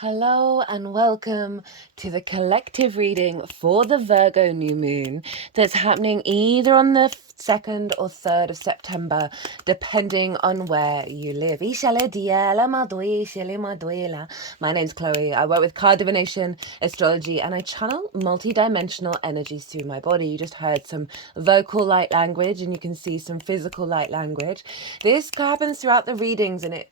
Hello and welcome to the collective reading for the Virgo new moon that's happening either on the 2nd or 3rd of September, depending on where you live. My name's Chloe. I work with card divination, astrology, and I channel multi-dimensional energies through my body. You just heard some vocal light language and you can see some physical light language. This happens throughout the readings, and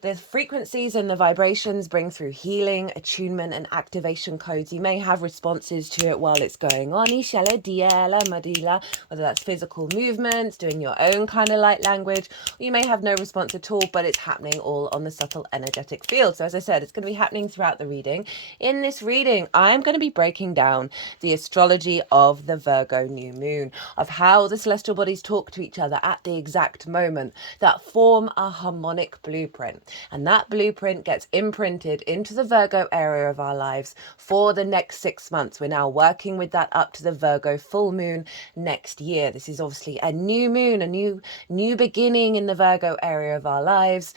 the frequencies and the vibrations bring through healing, attunement, and activation codes. You may have responses to it while it's going on. Whether that's physical movements, doing your own kind of light language, or you may have no response at all, but it's happening all on the subtle energetic field. So as I said, it's going to be happening throughout the reading. In this reading, I'm going to be breaking down the astrology of the Virgo new moon, of how the celestial bodies talk to each other at the exact moment that form a harmonic blueprint. And that blueprint gets imprinted into the Virgo area of our lives for the next 6 months. We're now working with that up to the Virgo full moon next year. This is obviously a new moon, a new beginning in the Virgo area of our lives,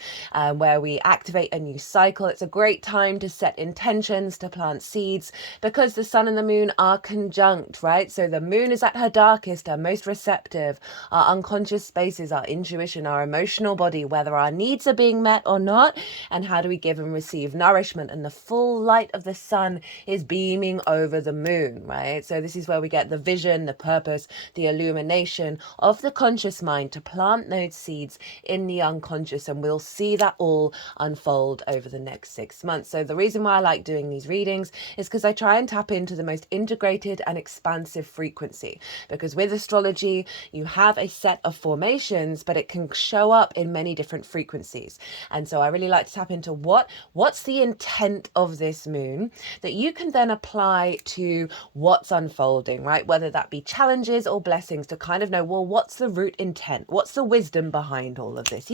where we activate a new cycle. It's a great time to set intentions, to plant seeds, because the sun and the moon are conjunct, right? So the moon is at her darkest, her most receptive. Our unconscious spaces, our intuition, our emotional body, whether our needs are being met or not, and how do we give and receive nourishment. And the full light of the sun is beaming over the moon, right? So this is where we get the vision, the purpose, the illumination of the conscious mind to plant those seeds in the unconscious, and we'll see that all unfold over the next 6 months. So the reason why I like doing these readings is because I try and tap into the most integrated and expansive frequency, because with astrology you have a set of formations, but it can show up in many different frequencies. And so I really like to tap into what's the intent of this moon that you can then apply to what's unfolding, right? Whether that be challenges or blessings, to kind of know, well, what's the root intent? What's the wisdom behind all of this?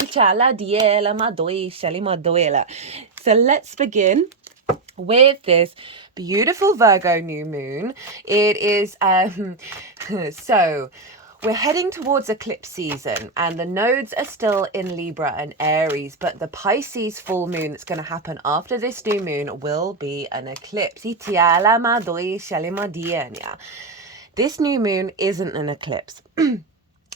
So let's begin with this beautiful Virgo new moon. It is so we're heading towards eclipse season, and the nodes are still in Libra and Aries, but the Pisces full moon that's going to happen after this new moon will be an eclipse. This new moon isn't an eclipse. And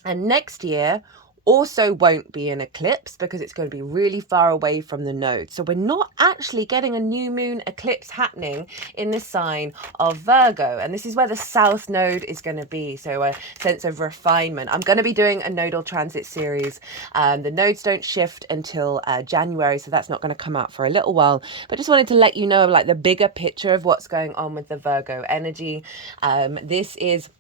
next year also won't be an eclipse, because it's going to be really far away from the node. So we're not actually getting a new moon eclipse happening in the sign of Virgo. And this is where the south node is going to be. So a sense of refinement. I'm going to be doing a nodal transit series. The nodes don't shift until January, so that's not going to come out for a little while. But just wanted to let you know like the bigger picture of what's going on with the Virgo energy. This is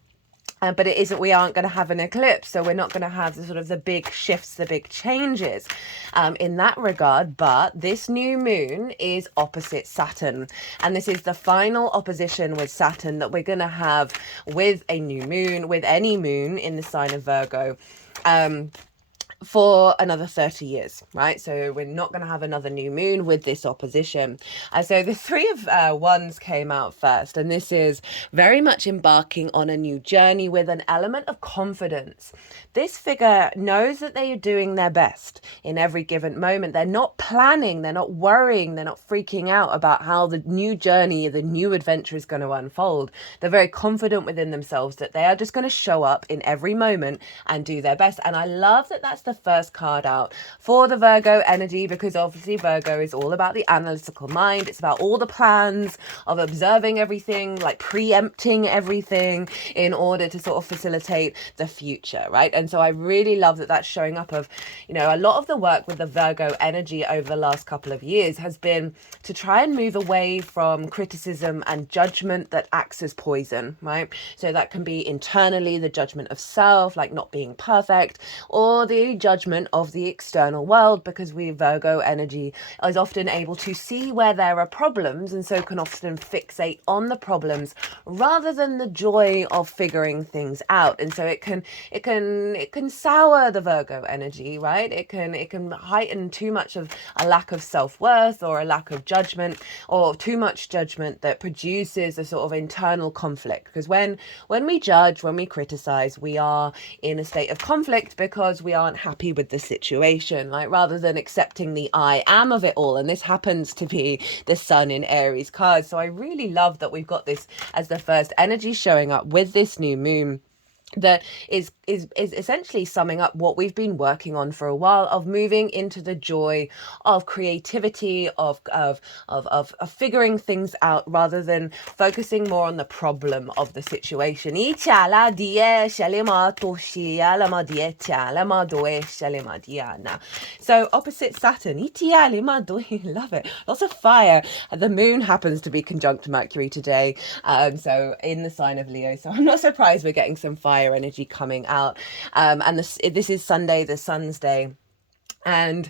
but it isn't, we aren't going to have an eclipse, so we're not going to have the sort of the big shifts, the big changes in that regard. But this new moon is opposite Saturn, and this is the final opposition with Saturn that we're going to have with a new moon, with any moon in the sign of Virgo. For another 30 years, right? So we're not going to have another new moon with this opposition. So the Three of Wands came out first, and this is very much embarking on a new journey with an element of confidence. This figure knows that they are doing their best in every given moment. They're not planning, they're not worrying, they're not freaking out about how the new journey, the new adventure is going to unfold. They're very confident within themselves that they are just going to show up in every moment and do their best. And I love that that's the first card out for the Virgo energy, because obviously Virgo is all about the analytical mind. It's about all the plans of observing everything, like preempting everything in order to sort of facilitate the future, right? And so I really love that that's showing up of, you know, a lot of the work with the Virgo energy over the last couple of years has been to try and move away from criticism and judgment that acts as poison, right? So that can be internally the judgment of self, like not being perfect, or the judgment of the external world, because Virgo energy is often able to see where there are problems, and so can often fixate on the problems rather than the joy of figuring things out. And so it can sour the Virgo energy, right? It can heighten too much of a lack of self-worth, or a lack of judgment, or too much judgment that produces a sort of internal conflict. Because when we judge, when we criticize, we are in a state of conflict because we aren't happy happy with the situation, like rather than accepting the I am of it all. And this happens to be the Sun in Aries card. So I really love that we've got this as the first energy showing up with this new moon that is essentially summing up what we've been working on for a while, of moving into the joy of creativity, of figuring things out rather than focusing more on the problem of the situation. So opposite Saturn, love it, lots of fire. The moon happens to be conjunct Mercury today, so in the sign of Leo, so I'm not surprised we're getting some fire energy coming out. And this is Sunday, the Sun's day, and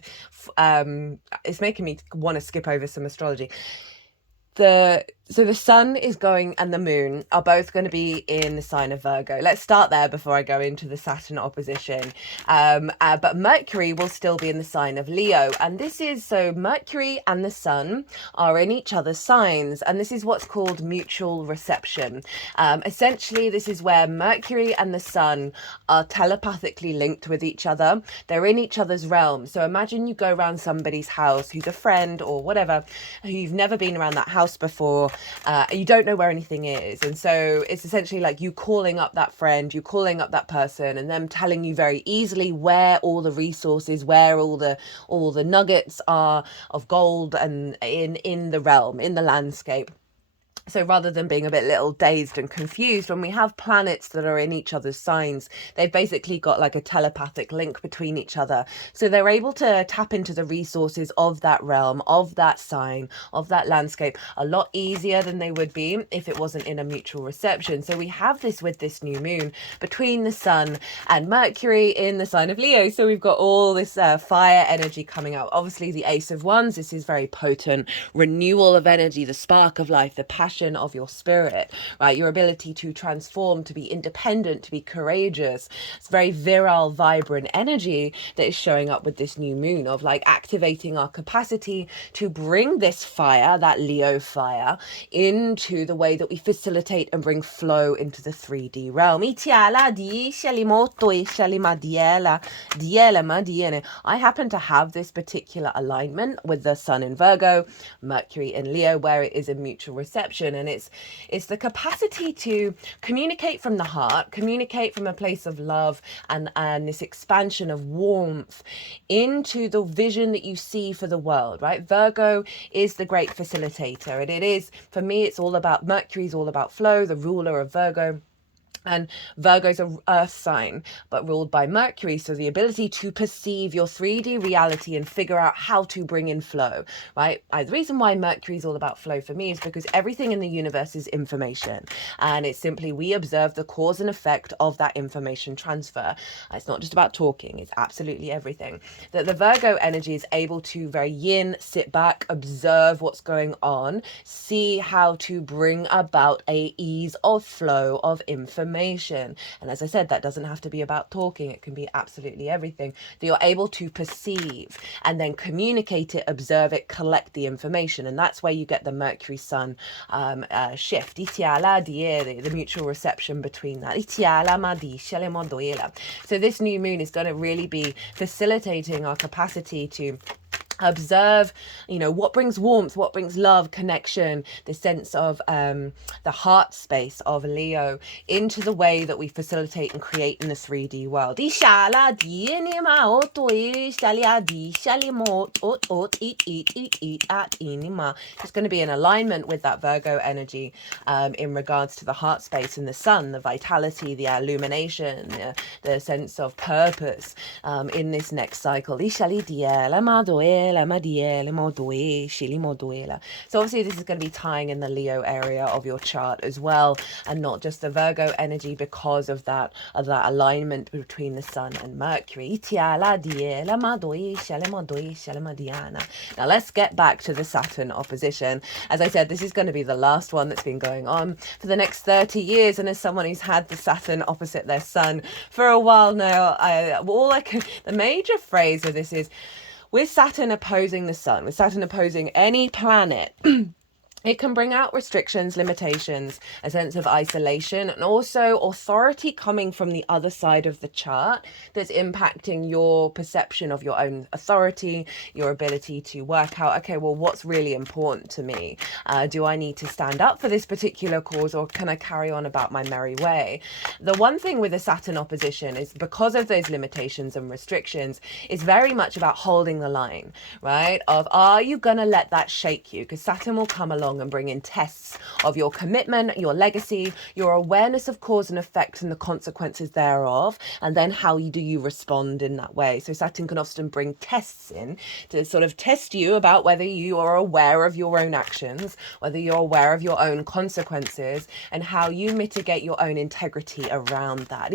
it's making me want to skip over some astrology. So the sun is going and the moon are both going to be in the sign of Virgo. Let's start there before I go into the Saturn opposition. But Mercury will still be in the sign of Leo. And this is, so Mercury and the sun are in each other's signs. And this is what's called mutual reception. Essentially, this is where Mercury and the sun are telepathically linked with each other. They're in each other's realm. So imagine you go around somebody's house who's a friend or whatever, who you've never been around that house before. You don't know where anything is, and so it's essentially like you calling up that friend, you calling up that person, and them telling you very easily where all the resources, where all the nuggets are of gold and in the realm, in the landscape. So rather than being a bit little dazed and confused, when we have planets that are in each other's signs, they've basically got like a telepathic link between each other. So they're able to tap into the resources of that realm, of that sign, of that landscape a lot easier than they would be if it wasn't in a mutual reception. So we have this with this new moon between the sun and Mercury in the sign of Leo. So we've got all this fire energy coming out. Obviously the Ace of Wands, this is very potent renewal of energy, the spark of life, the passion of your spirit, right? Your ability to transform, to be independent, to be courageous. It's very virile, vibrant energy that is showing up with this new moon, of like activating our capacity to bring this fire, that Leo fire, into the way that we facilitate and bring flow into the 3D realm. I happen to have this particular alignment with the sun in Virgo, Mercury in Leo, where it is a mutual reception. And it's the capacity to communicate from the heart, communicate from a place of love and this expansion of warmth into the vision that you see for the world, right? Virgo is the great facilitator. And it is, for me, it's all about, Mercury's all about flow, the ruler of Virgo. And Virgo's an earth sign, but ruled by Mercury. So the ability to perceive your 3D reality and figure out how to bring in flow, right? The reason why Mercury is all about flow for me is because everything in the universe is information. And it's simply, we observe the cause and effect of that information transfer. It's not just about talking, it's absolutely everything. That the Virgo energy is able to very yin, sit back, observe what's going on, see how to bring about a ease of flow of information. And as I said, that doesn't have to be about talking. It can be absolutely everything that you're able to perceive and then communicate it, observe it, collect the information. And that's where you get the Mercury Sun shift. The mutual reception between that. So this new moon is going to really be facilitating our capacity to observe, what brings warmth, what brings love, connection, the sense of the heart space of Leo into the way that we facilitate and create in the 3D world. It's going to be in alignment with that Virgo energy in regards to the heart space and the sun, the vitality, the illumination, the sense of purpose in this next cycle. So obviously this is going to be tying in the Leo area of your chart as well, and not just the Virgo energy, because of that alignment between the sun and Mercury. Now let's get back to the Saturn opposition. As I said, this is going to be the last one that's been going on for the next 30 years, and as someone who's had the Saturn opposite their sun for a while now, the major phrase of this is, with Saturn opposing the sun, with Saturn opposing any planet, it can bring out restrictions, limitations, a sense of isolation, and also authority coming from the other side of the chart that's impacting your perception of your own authority, your ability to work out, okay, well, what's really important to me? Do I need to stand up for this particular cause, or can I carry on about my merry way? The one thing with a Saturn opposition is, because of those limitations and restrictions, it's very much about holding the line, right? Of, are you going to let that shake you? Because Saturn will come along and bring in tests of your commitment, your legacy, your awareness of cause and effect and the consequences thereof, and then how do you respond in that way. So Saturn can often bring tests in to sort of test you about whether you are aware of your own actions, whether you're aware of your own consequences, and how you mitigate your own integrity around that.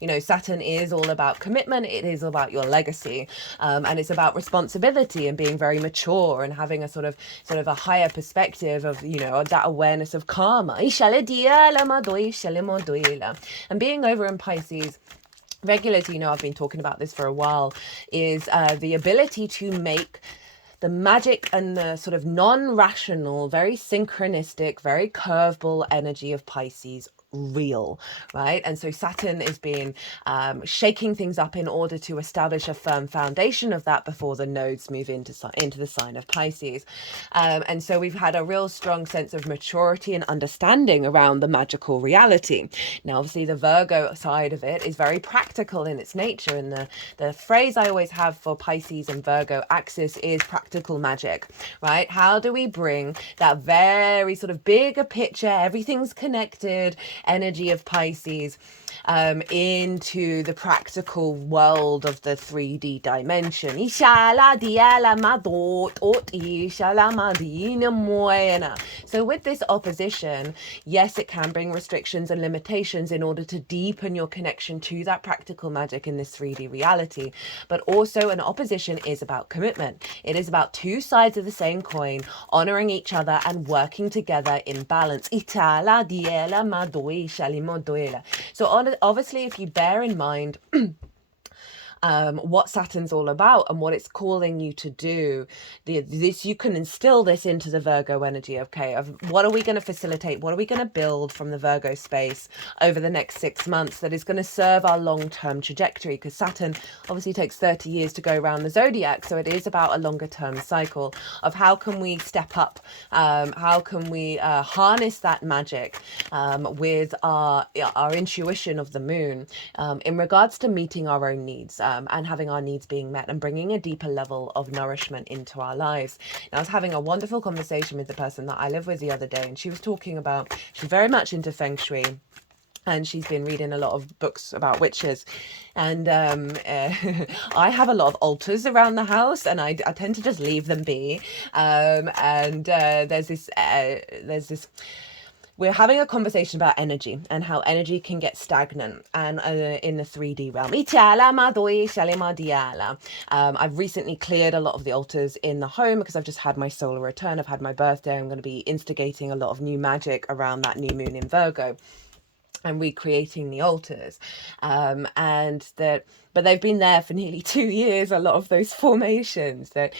You know, Saturn is all about commitment, it is about your legacy, and it's about responsibility and being very mature and having a sort of a higher perspective of, you know, that awareness of karma. And being over in Pisces regularly, you know, I've been talking about this for a while, is the ability to make the magic and the sort of non-rational, very synchronistic, very curveball energy of Pisces real, right? And so Saturn is being shaking things up in order to establish a firm foundation of that before the nodes move into the sign of Pisces. And so we've had a real strong sense of maturity and understanding around the magical reality. Now, obviously, the Virgo side of it is very practical in its nature, and the phrase I always have for Pisces and Virgo axis is practical magic, right? How do we bring that very sort of bigger picture, everything's connected energy of Pisces into the practical world of the 3D dimension? So with this opposition, yes, it can bring restrictions and limitations in order to deepen your connection to that practical magic in this 3D reality. But also, an opposition is about commitment. It is about two sides of the same coin, honoring each other and working together in balance. So obviously, if you bear in mind what Saturn's all about and what it's calling you to do, this, you can instill this into the Virgo energy, okay, of what are we going to facilitate, what are we going to build from the Virgo space over the next 6 months that is going to serve our long-term trajectory, because Saturn obviously takes 30 years to go around the zodiac, so it is about a longer term cycle of how can we step up, how can we harness that magic with our intuition of the moon in regards to meeting our own needs, and having our needs being met and bringing a deeper level of nourishment into our lives. Now, I was having a wonderful conversation with the person that I live with the other day, and she was talking about, she's very much into Feng Shui, and she's been reading a lot of books about witches. And I have a lot of altars around the house, and I tend to just leave them be. There's this we're having a conversation about energy and how energy can get stagnant and in the 3D realm. I've recently cleared a lot of the altars in the home because I've just had my solar return. I've had my birthday. I'm going to be instigating a lot of new magic around that new moon in Virgo and recreating the altars, but they've been there for nearly 2 years, a lot of those formations. That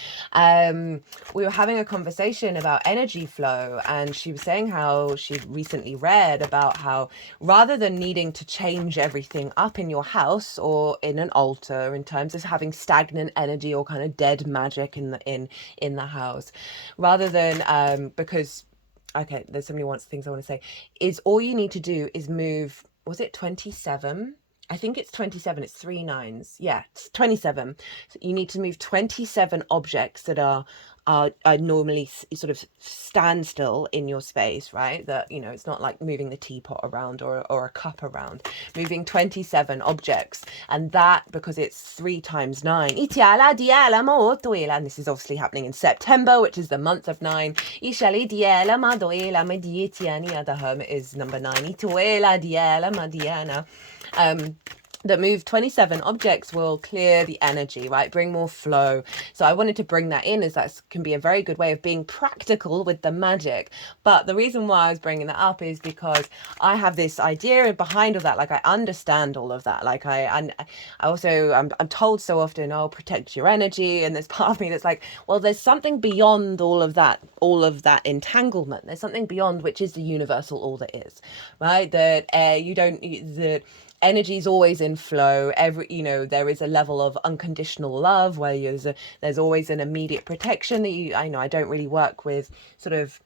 we were having a conversation about energy flow, and she was saying how she recently read about how, rather than needing to change everything up in your house or in an altar in terms of having stagnant energy or kind of dead magic in the house, rather than because okay, there's so many things I want to say, is all you need to do is move, was it 27? I think it's 27, it's 3 9s. Yeah, it's 27. So you need to move 27 objects that are normally sort of stand still in your space, right? That, you know, it's not like moving the teapot around or a cup around. Moving 27 objects, and that, because it's 3 times 9. And this is obviously happening in September, which is the month of 9. Is number 9. that move 27 objects will clear the energy, right? Bring more flow. So I wanted to bring that in, as that can be a very good way of being practical with the magic. But the reason why I was bringing that up is because I have this idea behind all that. Like, I understand all of that. Like, I also, I'm told so often, oh, protect your energy. And there's part of me that's like, well, there's something beyond all of that entanglement. There's something beyond, which is the universal all that is, right? That that energy is always in flow. There is a level of unconditional love where there's always an immediate protection that I don't really work with sort of,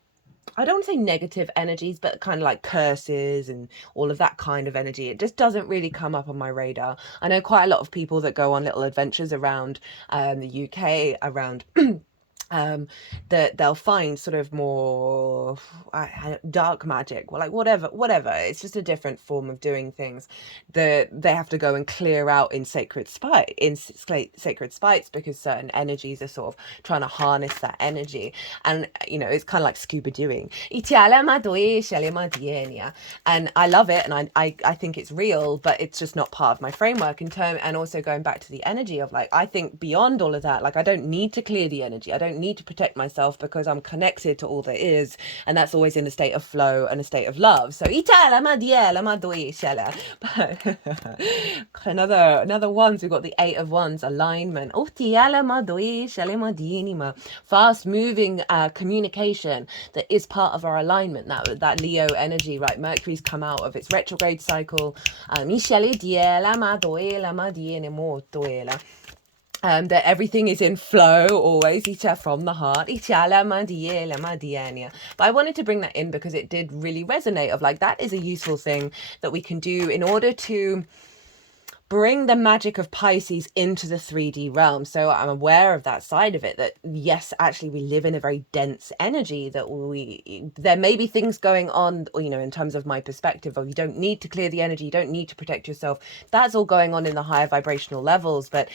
I don't want to say negative energies, but kind of like curses and all of that kind of energy. It just doesn't really come up on my radar. I know quite a lot of people that go on little adventures around the UK, around that they'll find sort of more dark magic, well, like whatever. It's just a different form of doing things that they have to go and clear out in sacred spites, because certain energies are sort of trying to harness that energy. And it's kind of like scuba doing. And I love it, and I think it's real, but it's just not part of my framework and also going back to the energy of, like, I think beyond all of that, like, I don't need to clear the energy. I don't need to protect myself because I'm connected to all that is, and that's always in a state of flow and a state of love. So another ones, we've got the 8 of Wands, alignment. Fast moving communication that is part of our alignment, that Leo energy, right? Mercury's come out of its retrograde cycle. That everything is in flow always, from the heart. But I wanted to bring that in because it did really resonate of, like, that is a useful thing that we can do in order to bring the magic of Pisces into the 3D realm. So I'm aware of that side of it, that yes, actually we live in a very dense energy, that there may be things going on, in terms of my perspective of, you don't need to clear the energy, you don't need to protect yourself. That's all going on in the higher vibrational levels, but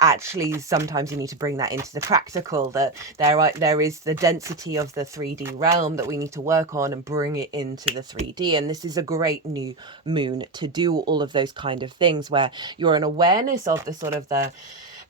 actually sometimes you need to bring that into the practical, that there is the density of the 3D realm that we need to work on and bring it into the 3D. And this is a great new moon to do all of those kind of things, where you're an awareness of the sort of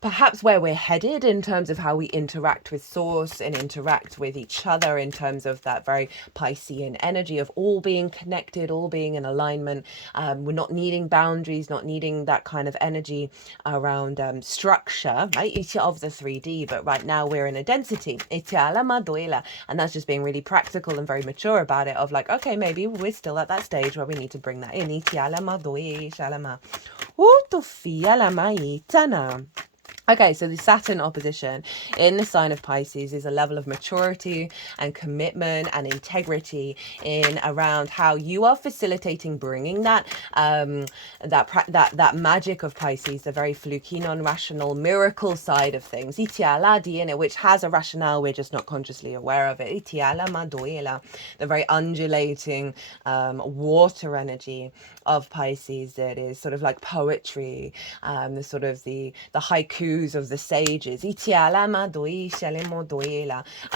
perhaps where we're headed in terms of how we interact with source and interact with each other, in terms of that very Piscean energy of all being connected, all being in alignment. We're not needing boundaries, not needing that kind of energy around structure, right, of the 3D, but right now we're in a density, and that's just being really practical and very mature about it, of like, okay, maybe we're still at that stage where we need to bring that in. Okay, so the Saturn opposition in the sign of Pisces is a level of maturity and commitment and integrity in around how you are facilitating bringing that magic of Pisces, the very fluky, non-rational, miracle side of things, which has a rationale, we're just not consciously aware of it. The very undulating water energy of Pisces, that is sort of like poetry, the sort of the haikus of the sages, an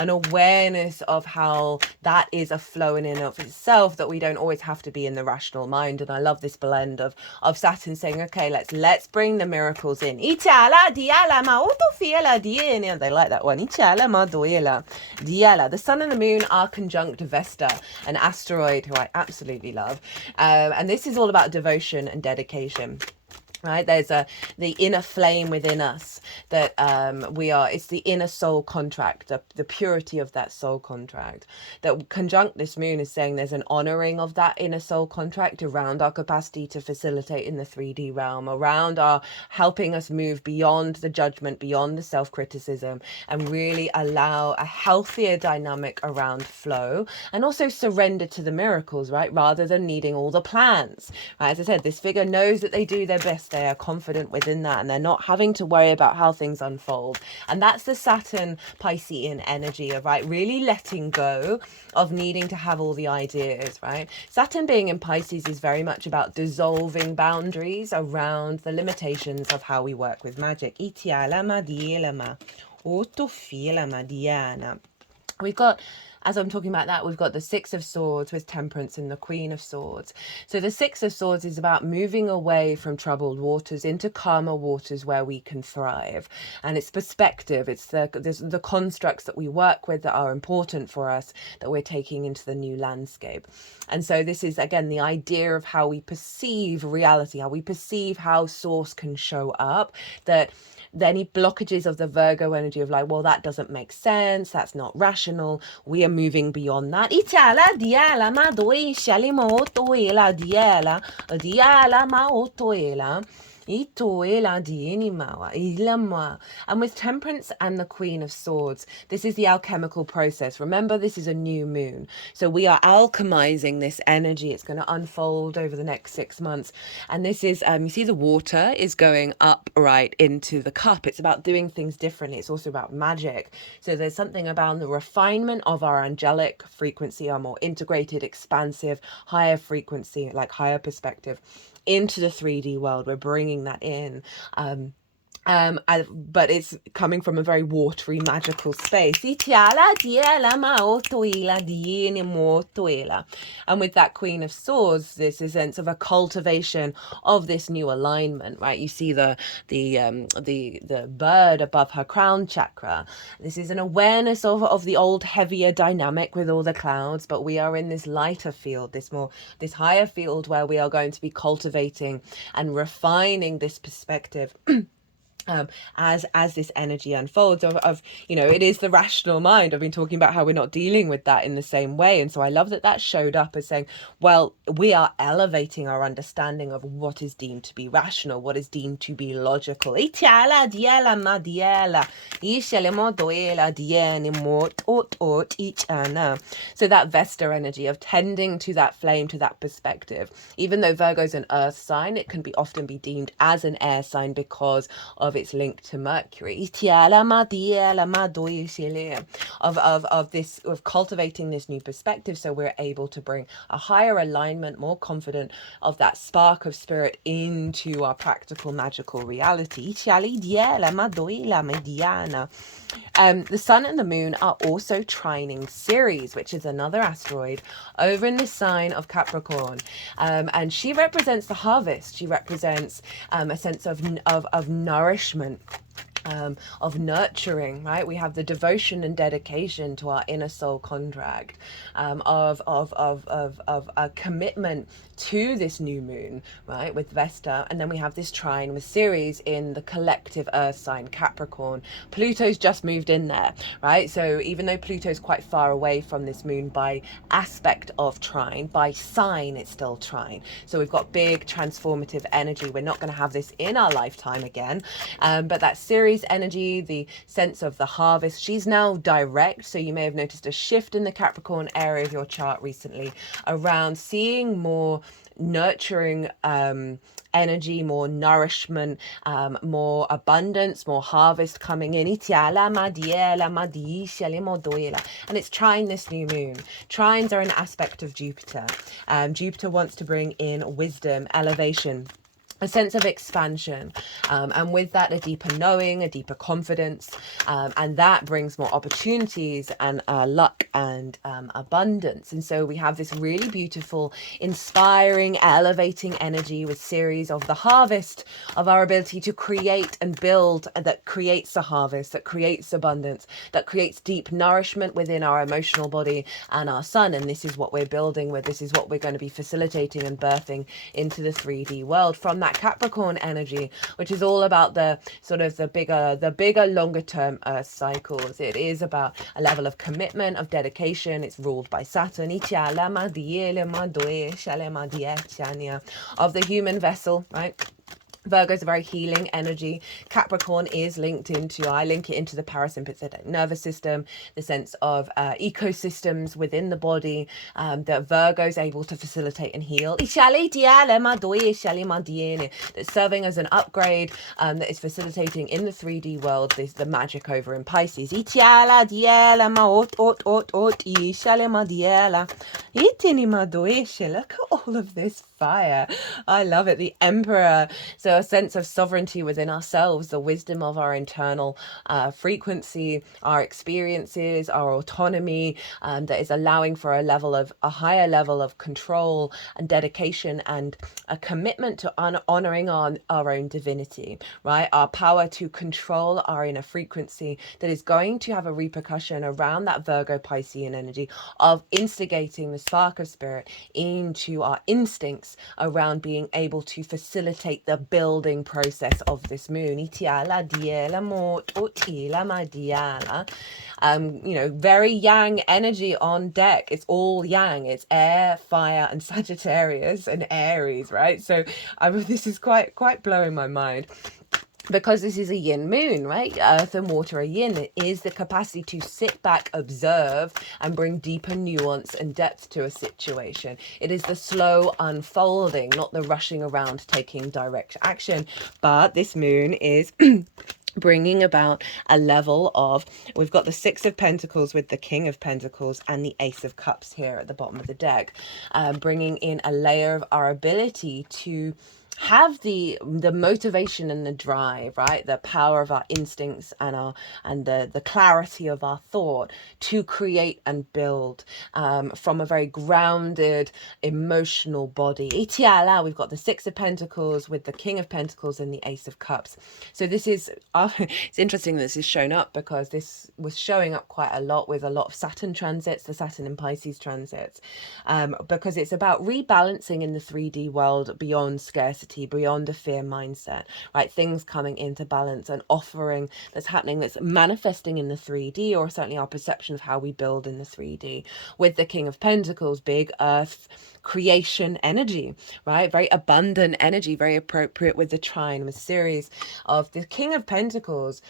awareness of how that is a flow in and of itself, that we don't always have to be in the rational mind. And I love this blend of Saturn saying, okay, let's bring the miracles in. They like that one. The sun and the moon are conjunct Vesta, an asteroid who I absolutely love, and this is all about devotion and dedication. Right, there's the inner flame within us that it's the inner soul contract, the purity of that soul contract. That conjunct this moon is saying there's an honoring of that inner soul contract around our capacity to facilitate in the 3D realm, around our helping us move beyond the judgment, beyond the self-criticism, and really allow a healthier dynamic around flow, and also surrender to the miracles, right, rather than needing all the plans. Right, as I said, this figure knows that they do their best. They are confident within that, and they're not having to worry about how things unfold. And that's the Saturn Piscean energy of, right, really letting go of needing to have all the ideas, right? Saturn being in Pisces is very much about dissolving boundaries around the limitations of how we work with magic. We've got as I'm talking about that, we've got the Six of Swords with Temperance and the Queen of Swords. So the Six of Swords is about moving away from troubled waters into calmer waters where we can thrive. And it's perspective, it's the constructs that we work with that are important for us that we're taking into the new landscape. And so this is, again, the idea of how we perceive reality, how we perceive how source can show up, that any blockages of the Virgo energy of like, well, that doesn't make sense, that's not rational, we are moving beyond that. And with Temperance and the Queen of Swords, this is the alchemical process. Remember, this is a new moon. So we are alchemizing this energy. It's going to unfold over the next 6 months. And this is, you see the water is going up right into the cup. It's about doing things differently. It's also about magic. So there's something about the refinement of our angelic frequency, our more integrated, expansive, higher frequency, like higher perspective into the 3D world. We're bringing that in. But it's coming from a very watery, magical space. And with that Queen of Swords, this is a sense of a cultivation of this new alignment, right? You see the bird above her crown chakra. This is an awareness of the old, heavier dynamic with all the clouds, but we are in this lighter field, this higher field where we are going to be cultivating and refining this perspective. As this energy unfolds of it is the rational mind. I've been talking about how we're not dealing with that in the same way, and so I love that showed up as saying, well, we are elevating our understanding of what is deemed to be rational, what is deemed to be logical. So that Vesta energy of tending to that flame, to that perspective. Even though Virgo's an earth sign, it can often be deemed as an air sign because of its link to Mercury, of cultivating this new perspective, so we're able to bring a higher alignment, more confident of that spark of spirit into our practical magical reality. The Sun and the Moon are also trining Ceres, which is another asteroid over in the sign of Capricorn, and she represents the harvest. She represents a sense of nourishment, of nurturing, right? We have the devotion and dedication to our inner soul contract, of a commitment to this new moon, right, with Vesta. And then we have this trine with Ceres in the collective earth sign Capricorn. Pluto's just moved in there, right? So even though Pluto's quite far away from this moon by aspect of trine, by sign it's still trine. So we've got big transformative energy. We're not going to have this in our lifetime again, but that Ceres energy, the sense of the harvest, she's now direct. So you may have noticed a shift in the Capricorn area of your chart recently around seeing more nurturing energy, more nourishment, more abundance, more harvest coming in. And it's trying this new moon. Trines are an aspect of Jupiter. Jupiter wants to bring in wisdom, elevation, a sense of expansion, and with that a deeper knowing, a deeper confidence, and that brings more opportunities and luck and abundance. And so we have this really beautiful, inspiring, elevating energy with Ceres of the harvest, of our ability to create and build, that creates a harvest, that creates abundance, that creates deep nourishment within our emotional body and our sun. And this is what we're building with. This is what we're going to be facilitating and birthing into the 3D world from that Capricorn energy, which is all about the sort of the bigger longer term earth cycles. It is about a level of commitment, of dedication. It's ruled by Saturn of the human vessel, right? Virgo is a very healing energy. Capricorn is linked into, I link it into the parasympathetic nervous system, the sense of ecosystems within the body, that Virgo is able to facilitate and heal. That's serving as an upgrade, that is facilitating in the 3D world the magic over in Pisces. Look at all of this fire. I love it. The Emperor. So So a sense of sovereignty within ourselves, the wisdom of our internal frequency, our experiences, our autonomy, that is allowing for a higher level of control and dedication and a commitment to honoring our own divinity, right? Our power to control our inner frequency that is going to have a repercussion around that Virgo Piscean energy of instigating the spark of spirit into our instincts around being able to facilitate the building process of this moon. Very yang energy on deck. It's all yang. It's air, fire, and Sagittarius and Aries, right? So this is quite blowing my mind. Because this is a yin moon, right? Earth and water are yin. It is the capacity to sit back, observe, and bring deeper nuance and depth to a situation. It is the slow unfolding, not the rushing around taking direct action. But this moon is bringing about a level of, we've got the Six of Pentacles with the King of Pentacles and the Ace of Cups here at the bottom of the deck, bringing in a layer of our ability to have the motivation and the drive, right? The power of our instincts and the clarity of our thought to create and build from a very grounded emotional body. Itiala, we've got the Six of Pentacles with the King of Pentacles and the Ace of Cups. So this is it's interesting that this is shown up because this was showing up quite a lot with a lot of Saturn transits, the Saturn and Pisces transits, because it's about rebalancing in the 3D world beyond scarcity, beyond a fear mindset, right? Things coming into balance, and offering that's happening, that's manifesting in the 3D, or certainly our perception of how we build in the 3D. With the King of Pentacles, big earth creation energy, right? Very abundant energy, very appropriate with the trine, with series of the King of Pentacles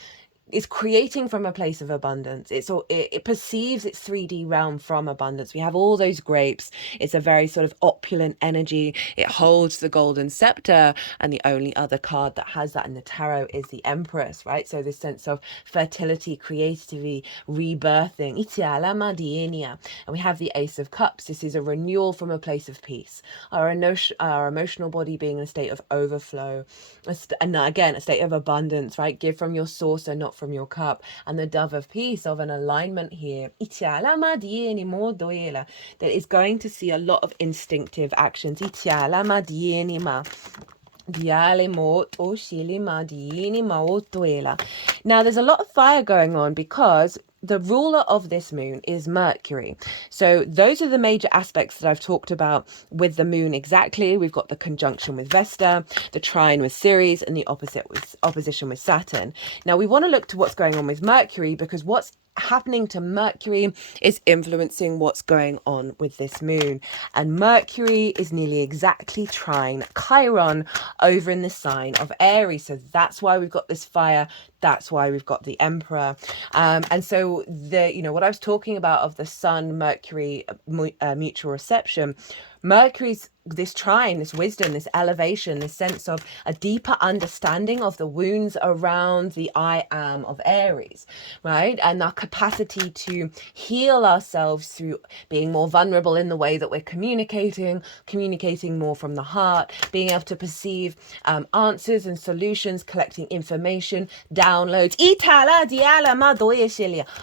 is creating from a place of abundance. It perceives its 3D realm from abundance. We have all those grapes. It's a very sort of opulent energy. It holds the golden scepter, and the only other card that has that in the tarot is the Empress, right? So this sense of fertility, creativity, rebirthing. And we have the Ace of Cups. This is a renewal from a place of peace. Our emotional body being in a state of overflow, and again, a state of abundance, right? Give from your source and not from your cup. And the Dove of Peace, of an alignment here, that is going to see a lot of instinctive actions. Now there's a lot of fire going on because the ruler of this moon is Mercury. So those are the major aspects that I've talked about with the moon exactly. We've got the conjunction with Vesta, the trine with Ceres, and the opposition with Saturn. Now we want to look to what's going on with Mercury, because what's happening to Mercury is influencing what's going on with this moon. And Mercury is nearly exactly trine Chiron over in the sign of Aries. So that's why we've got this fire. That's why we've got the Emperor. And so what I was talking about of the Sun Mercury mutual reception, Mercury's this trine, this wisdom, this elevation, this sense of a deeper understanding of the wounds around the I am of Aries, right? And our capacity to heal ourselves through being more vulnerable in the way that we're communicating more from the heart, being able to perceive answers and solutions, collecting information, downloads,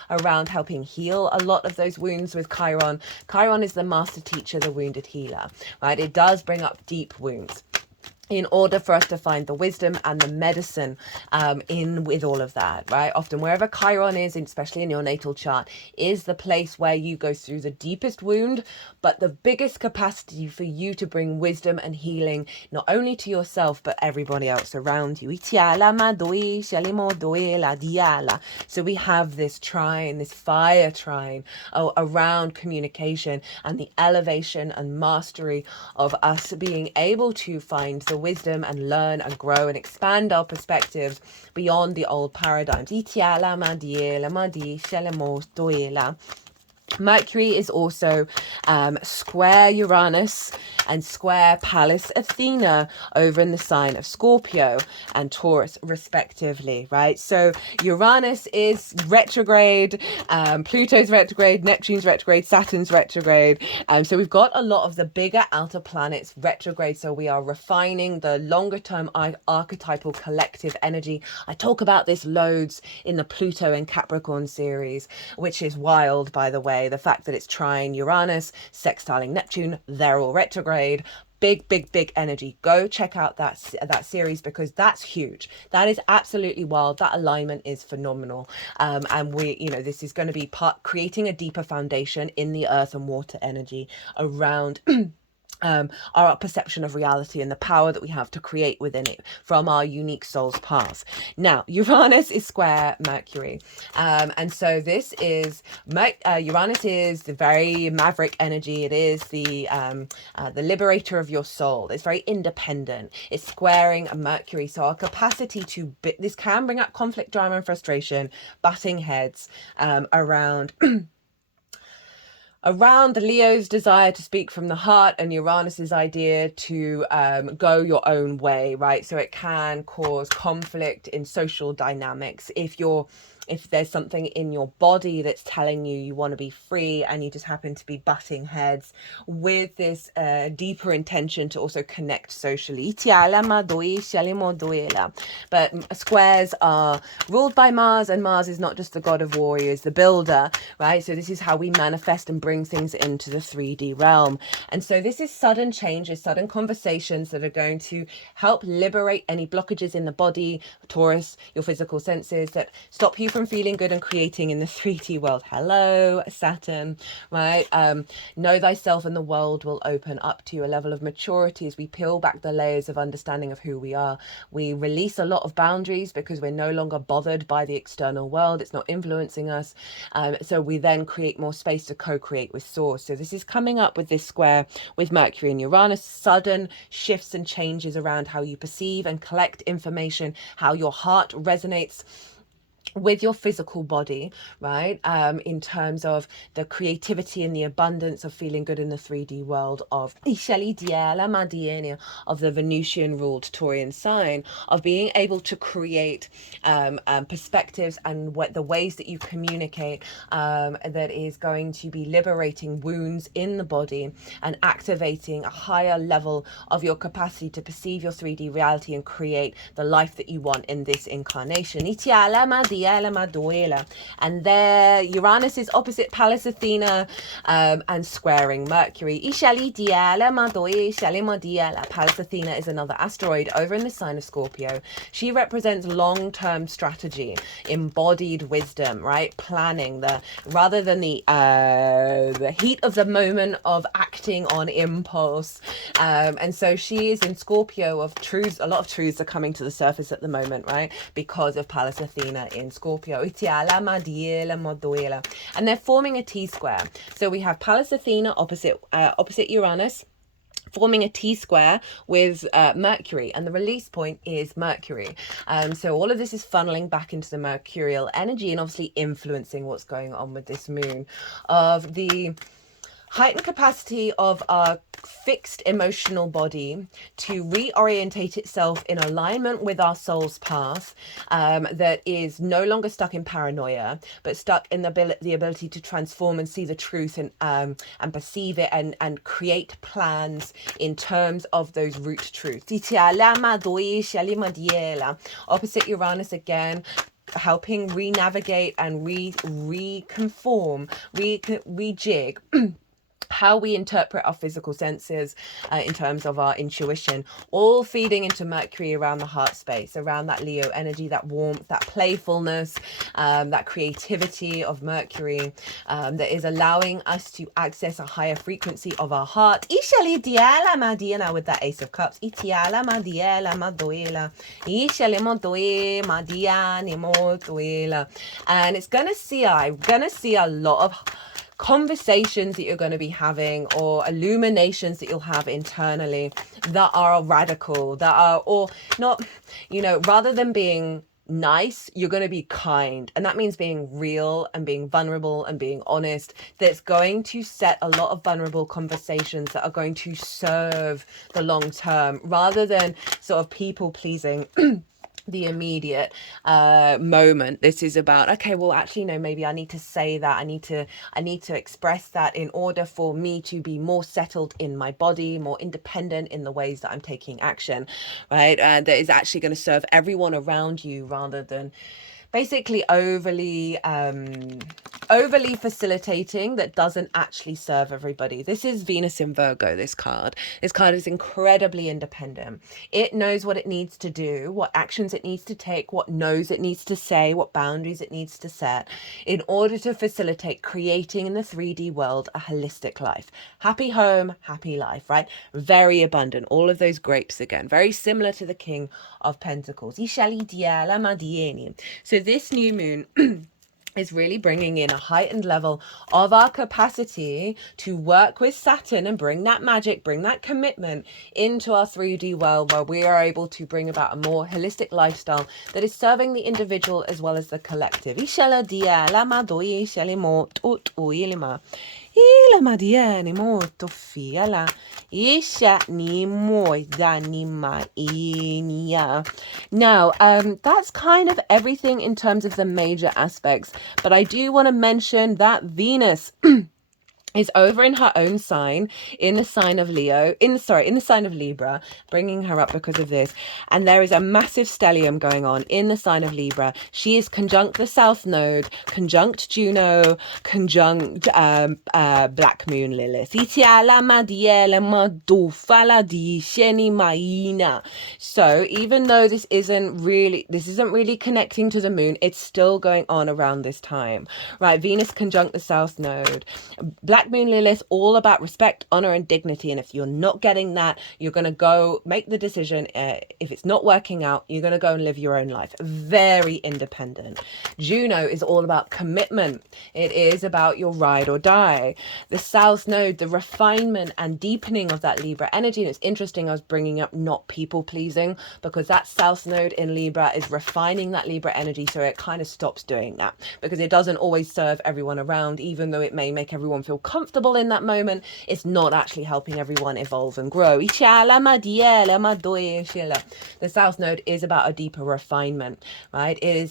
around helping heal a lot of those wounds with Chiron. Chiron is the master teacher, the wounded healer, right? It does bring up deep wounds in order for us to find the wisdom and the medicine in with all of that, right? Often wherever Chiron is, especially in your natal chart, is the place where you go through the deepest wound, but the biggest capacity for you to bring wisdom and healing, not only to yourself, but everybody else around you. So we have this trine, this fire trine around communication and the elevation and mastery of us being able to find the wisdom and learn and grow and expand our perspectives beyond the old paradigms. Mercury is also square Uranus and square Pallas Athena over in the sign of Scorpio and Taurus respectively, right? So Uranus is retrograde, Pluto's retrograde, Neptune's retrograde, Saturn's retrograde. So we've got a lot of the bigger outer planets retrograde. So we are refining the longer term archetypal collective energy. I talk about this loads in the Pluto and Capricorn series, which is wild, by the way. The fact that it's trine Uranus, sextiling Neptune, they're all retrograde. Big energy. Go check out that series, because that's huge. That is absolutely wild. That alignment is phenomenal. And we, this is going to be creating a deeper foundation in the earth and water energy around our perception of reality and the power that we have to create within it from our unique soul's path. Now, Uranus is square Mercury. And so this is, Uranus is the very maverick energy. It is the liberator of your soul. It's very independent. It's squaring a Mercury. So our capacity to, this can bring up conflict, drama and frustration, butting heads around the Leo's desire to speak from the heart and Uranus's idea to go your own way, right? So it can cause conflict in social dynamics if there's something in your body that's telling you want to be free and you just happen to be butting heads with this deeper intention to also connect socially. But squares are ruled by Mars, and Mars is not just the god of warriors, the builder, right? So this is how we manifest and bring things into the 3D realm. And so this is sudden changes, sudden conversations that are going to help liberate any blockages in the body, Taurus, your physical senses, that stop you from feeling good and creating in the 3D world. Hello, Saturn, right? Know thyself, and the world will open up to you. A level of maturity as we peel back the layers of understanding of who we are. We release a lot of boundaries because we're no longer bothered by the external world. It's not influencing us. So we then create more space to co-create with Source. So this is coming up with this square with Mercury and Uranus, sudden shifts and changes around how you perceive and collect information, how your heart resonates with your physical body, right? In terms of the creativity and the abundance of feeling good in the 3D world of the Venusian ruled Taurian sign, of being able to create perspectives and the ways that you communicate that is going to be liberating wounds in the body and activating a higher level of your capacity to perceive your 3D reality and create the life that you want in this incarnation. And there Uranus is opposite Pallas Athena and squaring Mercury. Pallas Athena is another asteroid over in the sign of Scorpio. She represents long-term strategy, embodied wisdom, right? Planning, rather than the heat of the moment of acting on impulse. And so she is in Scorpio of truths. A lot of truths are coming to the surface at the moment, right? Because of Pallas Athena in Scorpio. And they're forming a T-square. So we have Pallas Athena opposite Uranus, forming a T-square with Mercury, and the release point is Mercury. So all of this is funneling back into the mercurial energy and obviously influencing what's going on with this moon, of the heightened capacity of our fixed emotional body to reorientate itself in alignment with our soul's path, that is no longer stuck in paranoia, but stuck in the ability to transform and see the truth and perceive it and create plans in terms of those root truths. Opposite Uranus again, helping re-navigate and reconform, rejig how we interpret our physical senses in terms of our intuition, all feeding into Mercury around the heart space, around that Leo energy, that warmth, that playfulness, that creativity of Mercury, that is allowing us to access a higher frequency of our heart. With that Ace of Cups. And it's I'm gonna see a lot of conversations that you're going to be having, or illuminations that you'll have internally, that are radical, that are, or not, rather than being nice, you're going to be kind. And that means being real and being vulnerable and being honest. That's going to set a lot of vulnerable conversations that are going to serve the long term rather than sort of people pleasing. The immediate moment. This is about, okay, well, actually, no, maybe I need to say that. I need to express that in order for me to be more settled in my body, more independent in the ways that I'm taking action, right? And that is actually going to serve everyone around you rather than basically overly facilitating that doesn't actually serve everybody. This is Venus in Virgo, this card. This card is incredibly independent. It knows what it needs to do, what actions it needs to take, what no's it needs to say, what boundaries it needs to set in order to facilitate creating in the 3D world a holistic life. Happy home, happy life, right? Very abundant. All of those grapes again. Very similar to the King of Pentacles. So this new moon is really bringing in a heightened level of our capacity to work with Saturn and bring that magic, bring that commitment into our 3D world where we are able to bring about a more holistic lifestyle that is serving the individual as well as the collective. Now, that's kind of everything in terms of the major aspects, but I do want to mention that Venus is over in her own sign, in the sign of in the sign of Libra, bringing her up because of this. And there is a massive stellium going on in the sign of Libra. She is conjunct the South Node, conjunct Juno, conjunct Black Moon Lilith. So even though this isn't really connecting to the moon, it's still going on around this time, right? Venus conjunct the South Node. Black Moon Lilith, all about respect, honor, and dignity. And if you're not getting that, you're going to go make the decision. If it's not working out, you're going to go and live your own life. Very independent. Juno is all about commitment. It is about your ride or die. The South Node, the refinement and deepening of that Libra energy. And it's interesting, I was bringing up not people pleasing because that South Node in Libra is refining that Libra energy. So it kind of stops doing that because it doesn't always serve everyone around, even though it may make everyone feel comfortable in that moment. It's not actually helping everyone evolve and grow. The South Node is about a deeper refinement, right? It is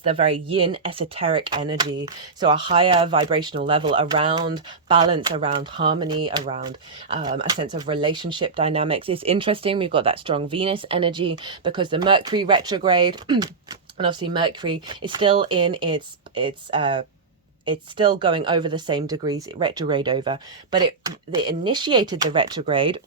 the very yin esoteric energy. So a higher vibrational level around balance, around harmony, around a sense of relationship dynamics. It's interesting. We've got that strong Venus energy because the Mercury retrograde and obviously Mercury is still in it's still going over the same degrees it retrograde over, but it initiated the retrograde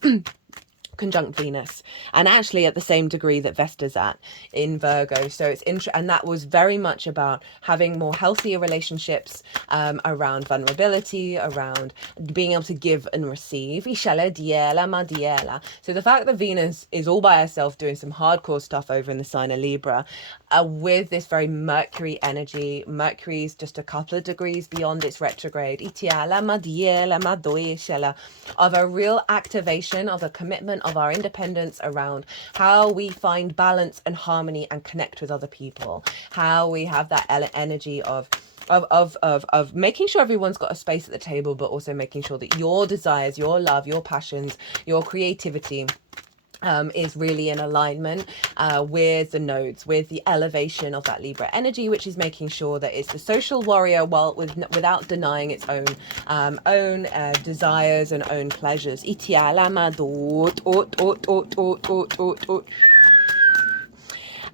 conjunct Venus, and actually at the same degree that Vesta's at in Virgo. So it's and that was very much about having more healthier relationships around vulnerability, around being able to give and receive. So the fact that Venus is all by herself doing some hardcore stuff over in the sign of Libra with this very Mercury energy. Mercury's just a couple of degrees beyond its retrograde of a real activation of a commitment of our independence around how we find balance and harmony and connect with other people, how we have that energy of making sure everyone's got a space at the table, but also making sure that your desires, your love, your passions, your creativity is really in alignment with the nodes, with the elevation of that Libra energy, which is making sure that it's the social warrior without denying its own desires and own pleasures.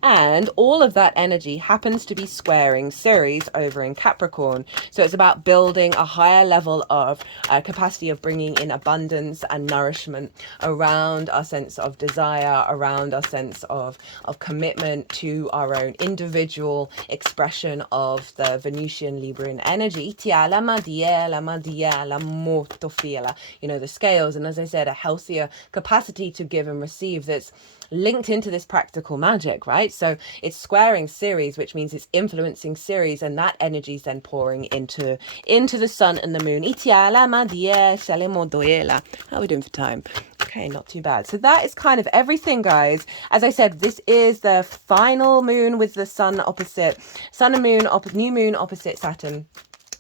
And all of that energy happens to be squaring Ceres over in Capricorn. So it's about building a higher level of capacity of bringing in abundance and nourishment around our sense of desire, around our sense of commitment to our own individual expression of the Venusian Libran energy. You know, the scales. And as I said, a healthier capacity to give and receive that's linked into this practical magic, right? right? So it's squaring Ceres, which means it's influencing Ceres, and that energy is then pouring into the sun and the moon. How are we doing for time? Okay, not too bad. So that is kind of everything, guys. As I said, this is the final moon with the sun and moon, new moon opposite Saturn.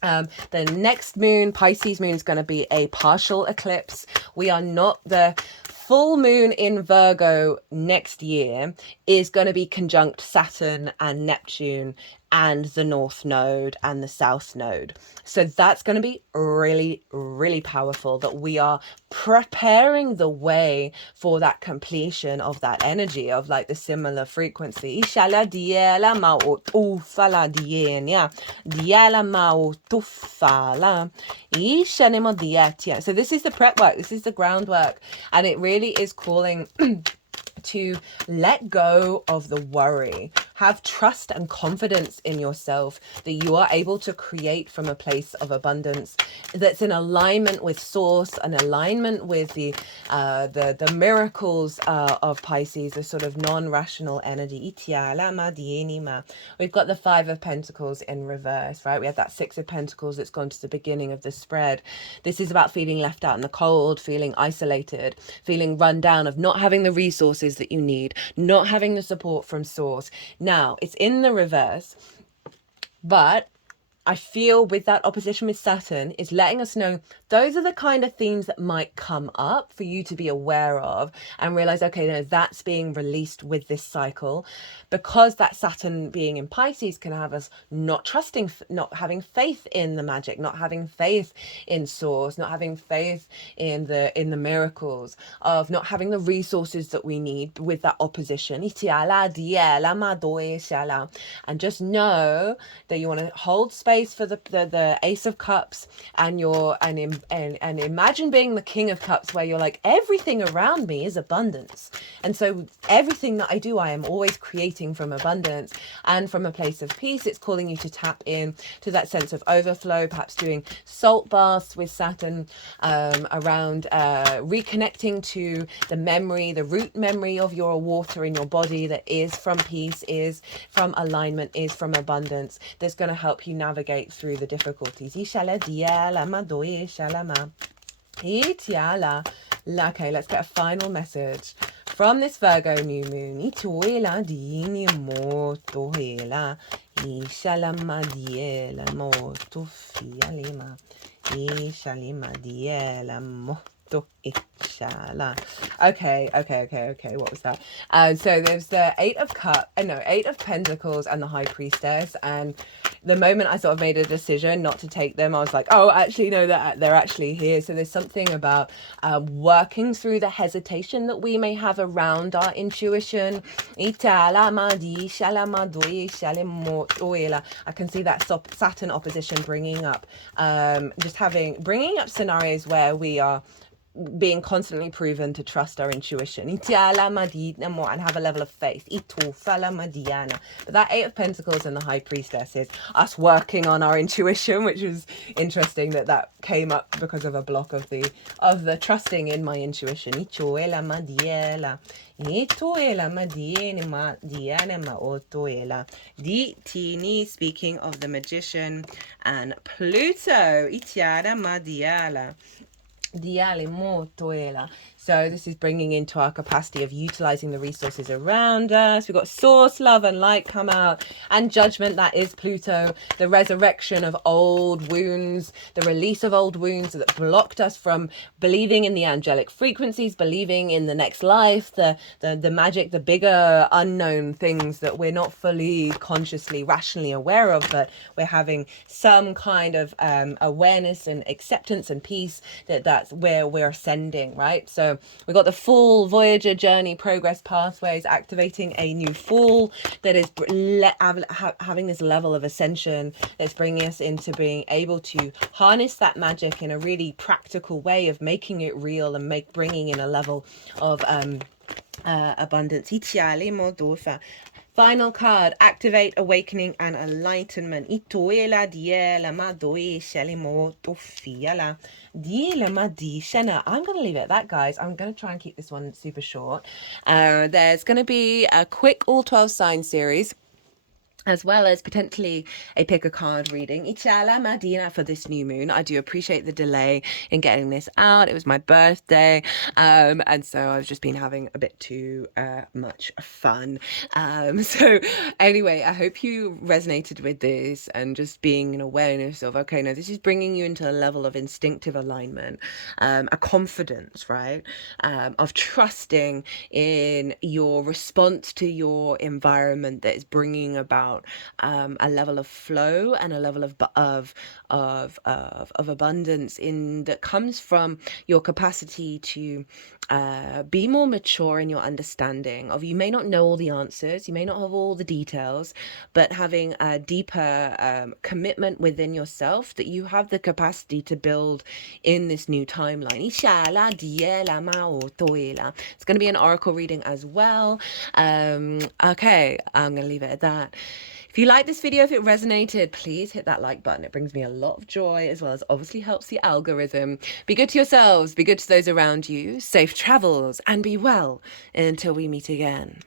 The next moon, Pisces moon, is going to be a partial eclipse. We are not the full moon in Virgo next year is going to be conjunct Saturn and Neptune and the North Node and the South Node. So that's going to be really, really powerful, that we are preparing the way for that completion of that energy of like the similar frequency. So this is the prep work, this is the groundwork, and it really is calling to let go of the worry. Have trust and confidence in yourself that you are able to create from a place of abundance that's in alignment with source, an alignment with the miracles of Pisces, the sort of non-rational energy. We've got the Five of Pentacles in reverse, right? We have that Six of Pentacles that's gone to the beginning of the spread. This is about feeling left out in the cold, feeling isolated, feeling run down, of not having the resources that you need, not having the support from source. Now, it's in the reverse, but I feel with that opposition with Saturn is letting us know those are the kind of themes that might come up for you to be aware of and realize, okay, no, that's being released with this cycle, because that Saturn being in Pisces can have us not trusting, not having faith in the magic, not having faith in source, not having faith in the miracles, of not having the resources that we need with that opposition. And just know that you want to hold space for the Ace of Cups, and and imagine being the King of Cups, where you're like, everything around me is abundance, and so everything that I do, I am always creating from abundance and from a place of peace. It's calling you to tap in to that sense of overflow, perhaps doing salt baths with Saturn, around reconnecting to the memory, the root memory of your water in your body that is from peace, is from alignment, is from abundance, that's going to help you navigate through the difficulties. Okay, let's get a final message from this Virgo new moon. Okay, what was that? So there's the Eight of Pentacles and the High Priestess, and the moment I sort of made a decision not to take them, I was like, oh, actually no, they're actually here. So there's something about working through the hesitation that we may have around our intuition. I can see that Saturn opposition bringing up scenarios where we are being constantly proven to trust our intuition and have a level of faith. But that Eight of Pentacles and the High Priestess is us working on our intuition, which was interesting that came up because of a block of the trusting in my intuition. Speaking of the Magician and Pluto. So this is bringing into our capacity of utilizing the resources around us. We've got source, love and light come out, and judgment, that is Pluto, the resurrection of old wounds, the release of old wounds that blocked us from believing in the angelic frequencies, believing in the next life, the magic, the bigger unknown things that we're not fully consciously, rationally aware of, but we're having some kind of awareness and acceptance and peace that's where we're ascending, right? So we've got the full Voyager journey progress pathways activating a new fall that is having this level of ascension that's bringing us into being able to harness that magic in a really practical way of making it real and bringing in a level of abundance. Final card, activate, awakening, and enlightenment. Itoela diela madoi shelimo tofiala. Diela madi shena. I'm going to leave it at that, guys. I'm going to try and keep this one super short. There's going to be a quick all 12 sign series, as well as potentially a pick a card reading. Ichala Madina for this new moon. I do appreciate the delay in getting this out. It was my birthday, and so I've just been having a bit too much fun. So anyway, I hope you resonated with this and just being an awareness of, okay, no, this is bringing you into a level of instinctive alignment, a confidence, right, of trusting in your response to your environment that is bringing about a level of flow and a level of abundance in that comes from your capacity to be more mature in your understanding of, you may not know all the answers, you may not have all the details, but having a deeper commitment within yourself that you have the capacity to build in this new timeline. It's going to be an oracle reading as well. Okay, I'm going to leave it at that. If you like this video, if it resonated, please hit that like button. It brings me a lot of joy, as well as obviously helps the algorithm. Be good to yourselves, be good to those around you. Safe travels and be well until we meet again.